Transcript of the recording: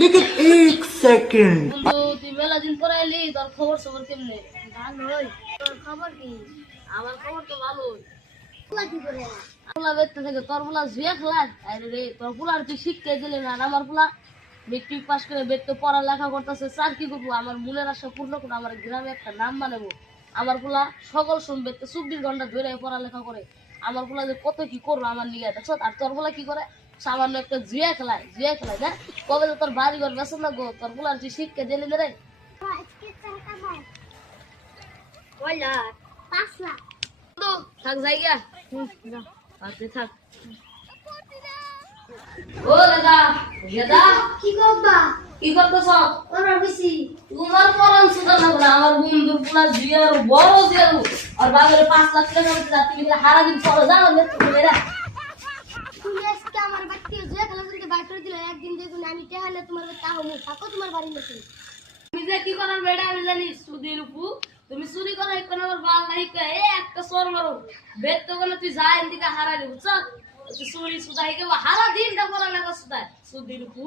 लेकिन एक सेकंड বন্ধু তুই মেলা দিন পরে এলি, তোর খবর সবর কেমনে? ভালোই। তোর খবর কি? আমার খবর তো ভালোই। পোলা কি করে? পোলা দেখতে থেকে তোর পোলা জুয়া খেলায়? আরে রে, তোর পোলার তুই শিক্ষা দিলি না, আর আমার পোলা মেট্রিক পাস করে বেদ তো পড়ালেখা করতেছে, স্যার কি করবো? আমার মনের আশা পূর্ণ করে আমার গ্রামে একটা নাম বানাবো। আমার পোলা সকল শুনবে তো 24 ঘন্টা ধরে পড়ালেখা করে। আমার পোলা যে কত কি করবো আমার নিয়ে দেখছো। আর তোর পোলা কি করে? সামান্য একটা জুয়া খেলায় না। কবে তো তোর বাড়ি ঘর বেসন না গো, তোর পোলার তুই শিক্ষা দিলি না রে। তো থাক জায়গা, আচ্ছা থাক। ও দাদা, দাদা কি করবা? কি করতেছ? ওরা বেশি তোমার পরান সুদা না বলে আমার বন্ধুর পোলা জিয়ার বড় জিয়ার আর বাজারে 5 লাখ টাকা দিতে তুমি হারা দিন চলে যাও না তুমি এরা। তুমি আজকে আমার বাড়িতে যে খেলা কিন্তু বাইর করে দিলে, একদিন দেখুন আমি টেহালে তোমার বাড়িতে আহমু থাকো তোমার বাড়ি নাকি। তুমি যে কি করার বেড়া আমি জানি সুদির উপু, তুমি চুরি করা এক আমার বাল নাই কে একটা সর মারো বেদ তো বলে তুই যা এদিকে হারালি বুঝছ। তুই চুরি সুদা হিকে হারা দিনটা পড়া লাগা সুদা সুদির উপু।